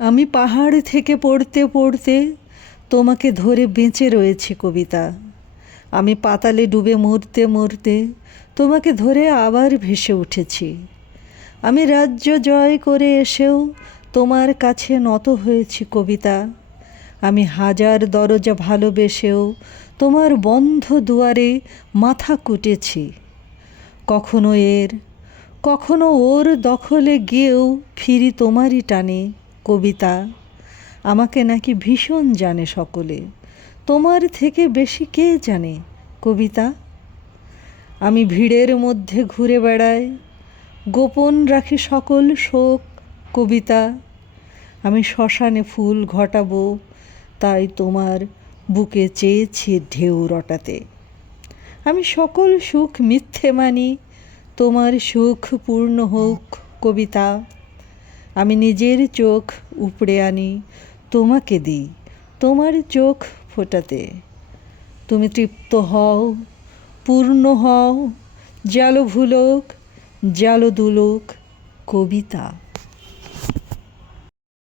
আমি পাহাড় থেকে পড়তে পড়তে তোমাকে ধরে বেঁচে রয়েছি কবিতা। আমি পাতালে ডুবে মরতে মরতে তোমাকে ধরে আবার ভেসে উঠেছি। আমি রাজ্য জয় করে এসেও তোমার কাছে নত হয়েছি কবিতা। আমি হাজার দরজা ভালোবেসেও তোমার বন্ধ দুয়ারে মাথা কুটেছি। কখনো এর কখনো ওর দখলে গিয়েও ফিরি তোমারই টানে কবিতা। আমাকে নাকি ভীষণ জানে সকলে, তোমার থেকে বেশি কে জানে কবিতা। আমি ভিড়ের মধ্যে ঘুরে বেড়াই, গোপন রাখি সকল শোক কবিতা। আমি শ্মশানে ফুল ঘটাবো, তাই তোমার বুকে চেয়েছি ঢেউ রটাতে। আমি সকল সুখ মিথ্যে মানি, তোমার সুখ পূর্ণ হোক কবিতা। আমি নিজের চোখ উপড়ে আনি, তোমাকে দিই তোমার চোখ ফোটাতে। তুমি তৃপ্ত হও, পূর্ণ হও, জালো ভুলোক জালো দুলোক কবিতা।